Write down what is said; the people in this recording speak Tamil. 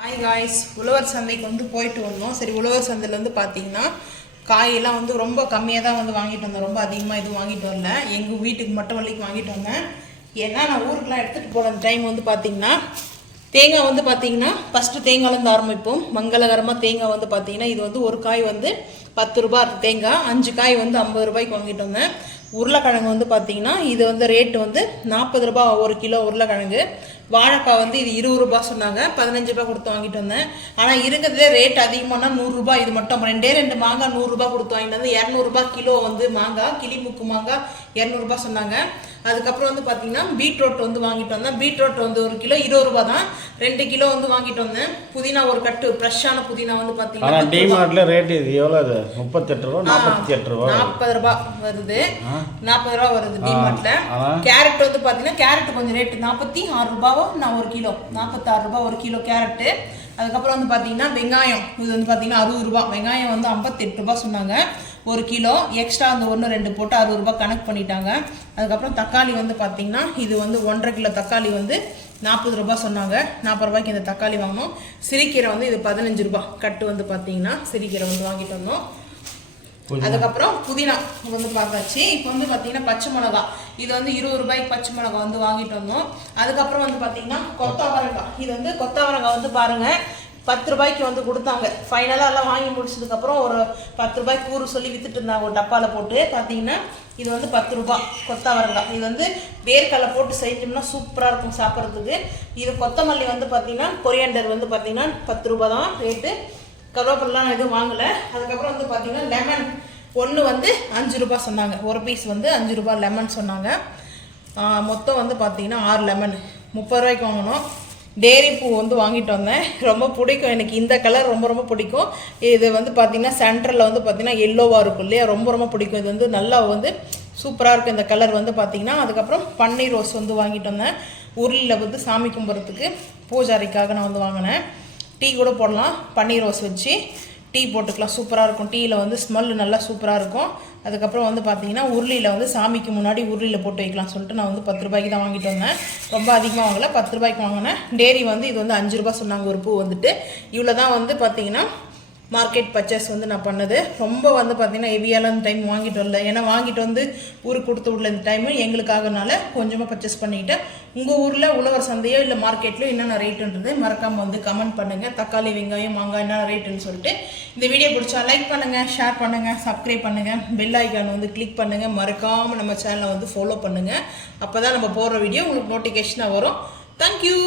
ஹாய் காய்ஸ், உழவர் சந்தைக்கு வந்து போயிட்டு வந்தோம். சரி, உழவர் சந்தையில் வந்து பார்த்தீங்கன்னா காயெல்லாம் வந்து ரொம்ப கம்மியாக தான் வந்து வாங்கிட்டு வந்தேன். ரொம்ப அதிகமாக எதுவும் வாங்கிட்டு வரல. எங்கள் வீட்டுக்கு மட்டும் வரைக்கும் வாங்கிட்டு வந்தேன். ஏன்னா நான் ஊருக்குலாம் எடுத்துகிட்டு போகிற டைம் வந்து பார்த்தீங்கன்னா தேங்காய் வந்து பார்த்தீங்கன்னா ஃபஸ்ட்டு தேங்காய்லேருந்து ஆரம்பிப்போம். மங்களகரமாக தேங்காய் வந்து பார்த்தீங்கன்னா இது வந்து ஒரு காய் வந்து 10 ரூபா தேங்காய், 5 காய் வந்து 50 ரூபாய்க்கு வாங்கிட்டு வந்தேன். உருளைக்கிழங்கு வந்து பார்த்தீங்கன்னா இது வந்து ரேட்டு வந்து 40 ரூபா ஒரு கிலோ உருளைக்கிழங்கு. வாழைக்காய் வந்து இது 20 ரூபா சொன்னாங்க, 15 ரூபா கொடுத்து வாங்கிட்டு வந்தேன். ஆனால் இருக்கிறதுலே ரேட் அதிகமானா 100 ரூபா. இது மட்டும் ரெண்டு மாங்காய் 100 ரூபா கொடுத்து வாங்கிட்டு வந்து 200 ரூபா கிலோ வந்து மாங்காய், கிளிமுக்கு மாங்காய் 200 ரூபா சொன்னாங்க. அதுக்கப்புறம் வந்து பார்த்தீங்கன்னா பீட்ரூட் வந்து வாங்கிட்டு வந்தேன். பீட்ரூட் வந்து ஒரு கிலோ 20 ரூபா தான். 2 கிலோ வந்து வாங்கிட்டு வந்தேன். புதினா ஒரு கட்டு ஃப்ரெஷ்ஷான புதினா வந்து பார்த்தீங்கன்னா டிமார்ட்ல ரேட் இது எவ்வளவு? 38 ரூபா, 48 ரூபா, 40 ரூபா வருது. 40 ரூபா வருது டிமார்ட்ல. கேரட் வந்து பார்த்தீங்கன்னா கேரட் கொஞ்சம் ரேட்டு 46 ரூபாவோ நான் ஒரு கிலோ, 46 ரூபா ஒரு கிலோ கேரட்டு. அதுக்கப்புறம் வந்து பார்த்தீங்கன்னா வெங்காயம் இது வந்து பார்த்தீங்கன்னா 60 ரூபா. வெங்காயம் வந்து 58 ரூபா சொன்னாங்க ஒரு கிலோ. எக்ஸ்ட்ரா அந்த 1-2 போட்டு 60 ரூபா கணக்கு பண்ணிட்டாங்க. அதுக்கப்புறம் தக்காளி வந்து பார்த்தீங்கன்னா இது வந்து 1.5 கிலோ தக்காளி வந்து 40 ரூபா சொன்னாங்க. 40 ரூபாய்க்கு இந்த தக்காளி வாங்கினோம். சிறுக்கீரை வந்து இது 15 ரூபா கட்டு வந்து பார்த்தீங்கன்னா சிறுக்கீரை வந்து வாங்கிட்டு வந்தோம். அதுக்கப்புறம் புதினா வந்து பார்த்தாச்சு. இப்போ வந்து பார்த்தீங்கன்னா பச்சை மிளகா இது வந்து 20 ரூபாய்க்கு பச்சை மிளகா வந்து வாங்கிட்டு வந்தோம். அதுக்கப்புறம் வந்து பார்த்தீங்கன்னா கொத்தவரங்காய் இது வந்து கொத்தவரங்காய் வந்து பாருங்கள் 10 ரூபாய்க்கு வந்து கொடுத்தாங்க. ஃபைனலாக எல்லாம் வாங்கி முடிச்சதுக்கப்புறம் ஒரு 10 ரூபாய்க்கு கூறு சொல்லி வித்துட்டு இருந்தாங்க ஒரு டப்பாவில் போட்டு. பார்த்தீங்கன்னா இது வந்து 10 ரூபா கொத்தவரங்காய். இது வந்து வேர்க்கடலை போட்டு செஞ்சோம்னா சூப்பராக இருக்கும் சாப்பிட்றதுக்கு. இது கொத்தமல்லி வந்து பார்த்தீங்கன்னா கொரியாண்டர் வந்து பார்த்தீங்கன்னா 10 ரூபா தான் ரேட்டு. கருவேப்பிலாம் நான் எதுவும் வாங்கலை. அதுக்கப்புறம் வந்து பார்த்தீங்கன்னா லெமன் ஒன்று வந்து 5 ரூபா சொன்னாங்க. ஒரு பீஸ் வந்து 5 ரூபா லெமன் சொன்னாங்க. மொத்தம் வந்து பார்த்தீங்கன்னா 6 லெமன் 30 ரூபாய்க்கு வாங்கினோம். டேரி பூ வந்து வாங்கிட்டு வந்தேன். ரொம்ப பிடிக்கும் எனக்கு இந்த கலர், ரொம்ப ரொம்ப பிடிக்கும். இது வந்து பார்த்தீங்கன்னா சென்டரில் வந்து பார்த்தீங்கன்னா எல்லோவாக இருக்கும் இல்லையா, ரொம்ப ரொம்ப பிடிக்கும். இது வந்து நல்லா வந்து சூப்பராக இருக்கும் இந்த கலர் வந்து பார்த்தீங்கன்னா. அதுக்கப்புறம் பன்னீர் ரோஸ் வந்து வாங்கிட்டு வந்தேன். உருளியில் வந்து சாமி கும்பிட்றதுக்கு பூஜாரிக்காக நான் வந்து வாங்கினேன். டீ கூட போடலாம், பன்னீர் ரோஸ் வச்சு டீ போட்டுக்கலாம், சூப்பராக இருக்கும். டீயில் வந்து ஸ்மெல் நல்லா சூப்பராக இருக்கும். அதுக்கப்புறம் வந்து பார்த்தீங்கன்னா உருளியில் வந்து சாமிக்கு முன்னாடி உருளியில் போட்டு வைக்கலாம் சொல்லிட்டு நான் வந்து 10 ரூபாய்க்கு தான் வாங்கிட்டு வந்தேன். ரொம்ப அதிகமாக வாங்கலை, 10 ரூபாய்க்கு வாங்கினேன். டேரி வந்து இது வந்து 5 ரூபா சொன்னாங்க ஒரு பூ வந்துட்டு. இவ்வளோ தான் வந்து பார்த்தீங்கன்னா மார்க்கெட் பர்ச்சேஸ் வந்து நான் பண்ணது. ரொம்ப வந்து பார்த்தீங்கன்னா ஹெவியாலாம் இந்த டைம் வாங்கிட்டு வரல. ஏன்னா வாங்கிட்டு வந்து ஊருக்கு கொடுத்து விடல இந்த டைமு எங்களுக்காகனால கொஞ்சமாக பர்ச்சேஸ் பண்ணிக்கிட்டேன். உங்கள் ஊரில் உழவர் சந்தையோ இல்லை மார்க்கெட்லையோ என்னென்ன ரேட்டுன்றது மறக்காமல் வந்து கமெண்ட் பண்ணுங்கள். தக்காளி வெங்காயம் மாங்காய் என்னென்ன ரேட்டுன்னு சொல்லிட்டு. இந்த வீடியோ பிடிச்சா லைக் பண்ணுங்கள், ஷேர் பண்ணுங்கள், சப்ஸ்கிரைப் பண்ணுங்கள், பெல் ஐக்கான் வந்து கிளிக் பண்ணுங்கள். மறக்காமல் நம்ம சேனலை வந்து ஃபாலோ பண்ணுங்கள். அப்போ தான் நம்ம போடுற வீடியோ உங்களுக்கு நோட்டிஃபிகேஷனாக வரும். தேங்க்யூ.